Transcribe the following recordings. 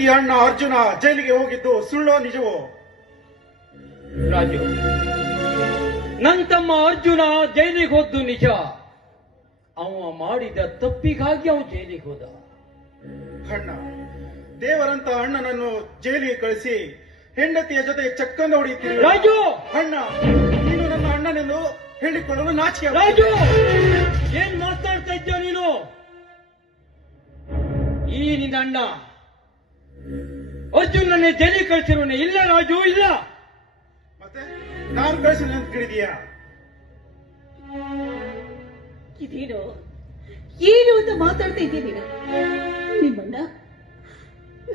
ಪ್ರೀತಿ ಅಣ್ಣ ಅರ್ಜುನ ಜೈಲಿಗೆ ಹೋಗಿದ್ದು ಸುಳ್ಳೋ ನಿಜವೋ? ರಾಜು, ನನ್ನ ತಮ್ಮ ಅರ್ಜುನ ಜೈಲಿಗೆ ಹೋದ್ದು ನಿಜ. ಅವ ಮಾಡಿದ ತಪ್ಪಿಗಾಗಿ ಅವ ಜೈಲಿಗೆ ಹೋದ. ಅಣ್ಣ, ದೇವರಂತ ಅಣ್ಣನನ್ನು ಜೈಲಿಗೆ ಕಳಿಸಿ ಹೆಂಡತಿಯ ಜೊತೆ ಚಕ್ಕಂದ ಹೊಡೆಯುತ್ತೀರಿ. ರಾಜು, ಅಣ್ಣ, ನೀನು ನನ್ನ ಅಣ್ಣನೆಂದು ಹೇಳಿಕೊಳ್ಳಲು ನಾಚಿಕೆ. ರಾಜು, ಏನ್ ಮಾತಾಡ್ತಾ ಇದ್ದ ನೀನು? ಈ ನಿನ್ನ ಅಣ್ಣ ಅರ್ಜುನನ್ನೇ ಜೈಲಿಗೆ ಕಳಿಸಿರೋನೆ? ಇಲ್ಲ ರಾಜು, ಇಲ್ಲ. ಮತ್ತೆ ನಾನು ಕಳಿಸಿದ ಅಂತ ಕೇಳಿದೀಯಾ? ಇದೇನು ಏನು ಅಂತ ಮಾತಾಡ್ತಾ ಇದ್ದೀನಿ. ನಿಮ್ಮಣ್ಣ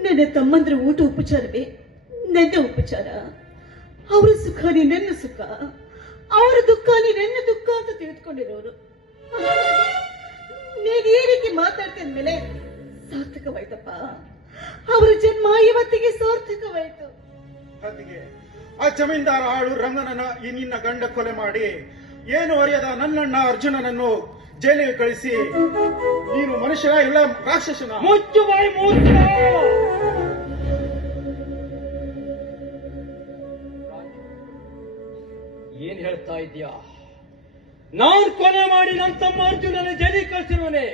ನನ್ನ ತಮ್ಮಂದ್ರ ಊಟ ಉಪಚಾರವೇ ನನ್ನ ಉಪಚಾರ. ಅವರ ಸುಖನೇ ನನ್ನ ಸುಖ, ಅವರ ದುಃಖನೇ ನನ್ನ ದುಃಖ ಅಂತ ತಿಳಿದುಕೊಂಡಿರೋರು. ನೀನ್ ಈ ರೀತಿ ಮಾತಾಡ್ತಾ ಅಂದ್ಮೇಲೆ ಸಾರ್ಥಕವಾಯ್ತಪ್ಪ. ಅವರ ಜನ್ಮ ಇವತ್ತಿಗೆ ಸಾರ್ಥಕವಾಯ್ತು. ಅದಕ್ಕೆ ಆ ಜಮೀನ್ದಾರ ಆಳು ರಂಗನನ್ನ ಈ ನಿನ್ನ ಗಂಡ ಕೊಲೆ ಮಾಡಿ ಏನು ಅರಿಯದ ನನ್ನಣ್ಣ ಅರ್ಜುನನನ್ನು ಜೈಲಿಗೆ ಕಳಿಸಿ ನೀನು ಮನುಷ್ಯನ ಇಲ್ಲ ರಾಕ್ಷಸನ? ಮುಚ್ಚು ಬಾಯಿ ಮೂರ್ಖ! ಏನ್ ಹೇಳ್ತಾ ಇದ್ಯಾ? ನಾನು ಕೊಲೆ ಮಾಡಿ ನನ್ನ ತಮ್ಮ ಅರ್ಜುನನ ಜೈಲಿಗೆ ಕಳಿಸಿರುವನೆ?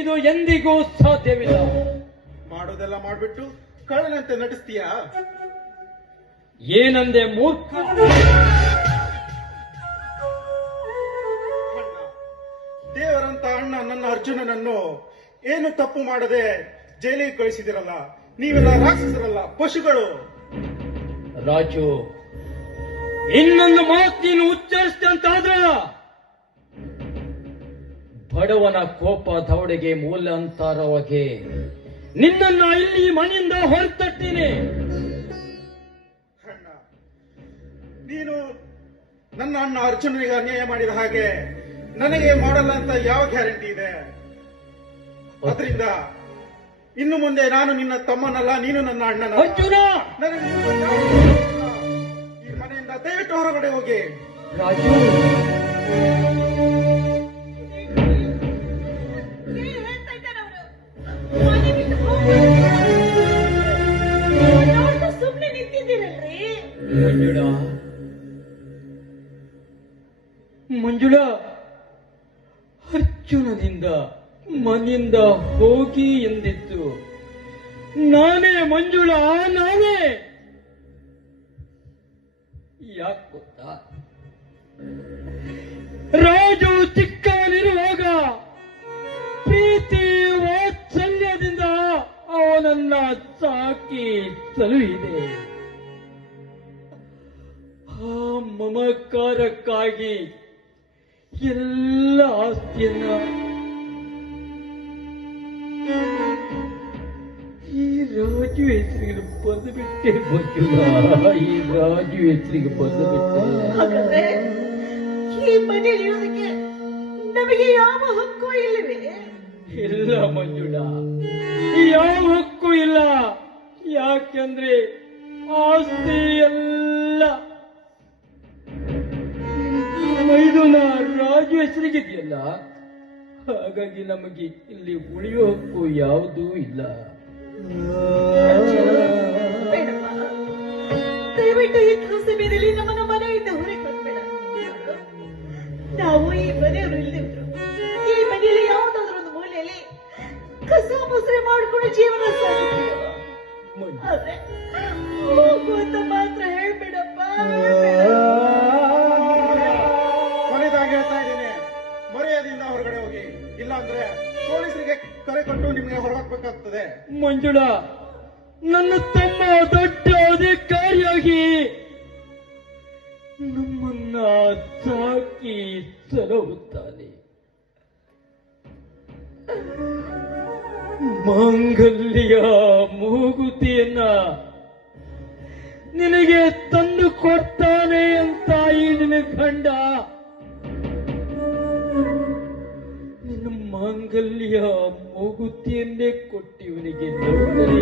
ಇದು ಎಂದಿಗೂ ಸಾಧ್ಯವಿಲ್ಲ. ಮಾಡೋದೆಲ್ಲ ಮಾಡ್ಬಿಟ್ಟು ಕಳ್ಳನಂತೆ ನಟಿಸ್ತೀಯಾ? ಏನಂದೆ ಮೂರ್ಖ? ದೇವರಂತ ಅಣ್ಣ ನನ್ನ ಅರ್ಜುನನನ್ನು ಏನು ತಪ್ಪು ಮಾಡದೆ ಜೈಲಿಗೆ ಕಳಿಸಿದಿರಲ್ಲ. ನೀವೆಲ್ಲ ರಾಕ್ಷಸರಲ್ಲ, ಪಶುಗಳು. ರಾಜು, ಇನ್ನೊಂದು ಮಾತು ನೀನು ಉಚ್ಚರಿಸಿದೆ ಅಂತಾದ್ರ ಬಡವನ ಕೋಪ ದವಡೆಗೆ ಮೂಲ ಅಂತಾರವಗೆ ನಿನ್ನನ್ನ ಇಲ್ಲಿ ಮನೆಯಿಂದ ಹೊರತಟ್ಟಿನಿ. ಅಣ್ಣ, ನೀನು ನನ್ನ ಅಣ್ಣ ಅರ್ಜುನನಿಗೆ ಅನ್ಯಾಯ ಮಾಡಿದ ಹಾಗೆ ನನಗೆ ಮಾಡಲ್ಲ ಅಂತ ಯಾವ ಗ್ಯಾರಂಟಿ ಇದೆ? ಅದರಿಂದ ಇನ್ನು ಮುಂದೆ ನಾನು ನಿನ್ನ ತಮ್ಮನಲ್ಲ, ನೀನು ನನ್ನ ಅಣ್ಣನ. ಅರ್ಜುನ, ನನಗೆ ಈ ಮನೆಯಿಂದ ದಯವಿಟ್ಟು ಹೊರಗಡೆ ಹೋಗಿ. ರಾಜು, ಸುಮ್ಮನೆ ನಿಂತಿದ್ದೀರಲ್ರಿ? ಮಂಜುಳಾ, ಅರ್ಜುನನಿಂದ ಮನೆಯಿಂದ ಹೋಗಿ ಎಂದಿತ್ತು ನಾನೇ. ಮಂಜುಳಾ, ನಾನೇ. ಯಾಕೆ ಗೊತ್ತಾ? ರಾಜು ಚಿಕ್ಕವನಿರುವಾಗ ಪ್ರೀತಿ ವಾತ್ಸಲ್ಯದಿಂದ ಅವನನ್ನ ಸಾಕಿ ಸಲುಹಿದೆ. ಆ ಮಮಕಾರಕ್ಕಾಗಿ ಎಲ್ಲ ಆಸ್ತಿಯನ್ನ ಈ ರಾಜು ಹೆಸರಿಗೆ ಬಂದುಬಿಟ್ಟೆ. ಮಂಜುಳಾ, ಈ ರಾಜು ಹೆಸರಿಗೆ ಬಂದುಬಿಟ್ಟೆ. ಹಾಗಾದ್ರೆ ಈ ಮನೆಯಲ್ಲಿ ಇರೋದಕ್ಕೆ ನಮಗೆ ಯಾವ ಹಕ್ಕು ಇಲ್ಲವೇ? ಇಲ್ಲ ಮಂಜುಳಾ, ಯಾವ ಹಕ್ಕು ಇಲ್ಲ. ಯಾಕೆಂದ್ರೆ ಆಸ್ತಿ ಎಲ್ಲ ಮೈದುನ ರಾಜು ಹೆಸರಿಗಿದೆಯಲ್ಲ, ಹಾಗಾಗಿ ನಮಗೆ ಇಲ್ಲಿ ಉಳಿಯೋ ಹಕ್ಕು ಯಾವುದೂ ಇಲ್ಲ. ಬೇಡಪ್ಪ, ದಯವಿಟ್ಟು ಈ ಸಮಯದಲ್ಲಿ ನಮ್ಮನ್ನ ಮನೆಯಿಂದ ಹೊರಗೆ ಕಟ್ಬೇಡ. ನಾವು ಈ ಮನೆಯವರು ಇಲ್ಲದಿದ್ರು ಈ ಮನೆಯಲ್ಲಿ ಯಾವುದಾದ್ರೂ ಒಂದು ಮೂಲೆಯಲ್ಲಿ ಕಸ ಮುಸ್ರೆ ಮಾಡಿಕೊಂಡು ಜೀವನ ಸಾಗಿಸ್ತೀವಿ. ಆದ್ರೆ ಹೋಗು ಅಂತ ಮಾತ್ರ ಹೇಳ್ಬೇಡಪ್ಪ. ಕೊನೆದಾಗಿ ಹೇಳ್ತಾ ಇದ್ದೀನಿ, ಮರ್ಯಾದೆಯಿಂದ ಹೊರಗಡೆ ಹೋಗಿ. ಇಲ್ಲಾಂದ್ರೆ ಪೊಲೀಸರಿಗೆ ಕರೆ ಕೊಟ್ಟು ನಿಮಗೆ ಹೊರಹಾಕ್ಬೇಕಾಗ್ತದೆ. ಮಂಜುಳಾ, ನನ್ನ ತಮ್ಮ ದೊಡ್ಡ ಅಧಿಕಾರಿಯಾಗಿ ನಮ್ಮನ್ನ ಸಾಕಿ ಸಲಹುತ್ತಾನೆ. ಮಾಂಗಲ್ಯ ಮೂಗುತಿಯನ್ನ ನಿನಗೆ ತಂದು ಕೊಡ್ತಾನೆ ಅಂತ ಈ ನಿನ್ನ ಗಂಡ ನಿನ್ನ ಮಾಂಗಲ್ಯ ಮೂಗುತಿಯನ್ನೇ ಕೊಟ್ಟಿವನಿಗೆ ನೌಕರಿ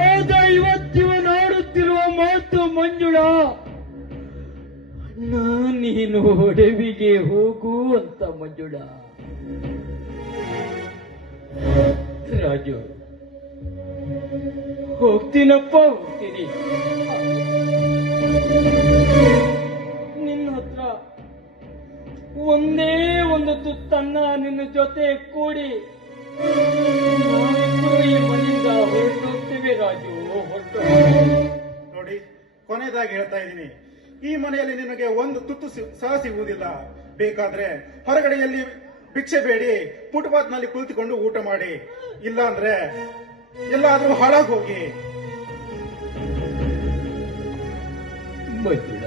ಆದ ಇವತ್ತಿವನಾಡುತ್ತಿರುವ ಮಾತು ಮಂಜುಳಾ, ಅಣ್ಣ ನೀನು ಒಡವಿಗೆ ಹೋಗು ಅಂತ. ಮಂಜುಳಾ, ರಾಜು, ಹೋಗ್ತೀನಪ್ಪ, ಹೋಗ್ತೀನಿ. ನಿನ್ನ ಹತ್ರ ಒಂದೇ ಒಂದು ತುತ್ತನ್ನ ನಿನ್ನ ಜೊತೆ ಕೂಡಿ ನಾವಿಬ್ರು ಈ ಮನೆಯಿಂದ ಹೊರಟೋಗ್ತೇವೆ ರಾಜು, ನೋಡಿ, ಕೊನೆಯದಾಗಿ ಹೇಳ್ತಾ ಇದ್ದೀನಿ, ಈ ಮನೆಯಲ್ಲಿ ನಿನಗೆ ಒಂದು ತುತ್ತು ಸಹ ಸಿಗುವುದಿಲ್ಲ. ಬೇಕಾದ್ರೆ ಹೊರಗಡೆಯಲ್ಲಿ ಭಿಕ್ಷೆ ಬೇಡಿ ಫುಟ್ಪಾತ್ ನಲ್ಲಿ ಕುಳಿತುಕೊಂಡು ಊಟ ಮಾಡಿ, ಇಲ್ಲ ಅಂದ್ರೆ ಎಲ್ಲಾದ್ರೂ ಹಾಳಾಗಿ ಹೋಗಿ. ಮಂಜುಳ,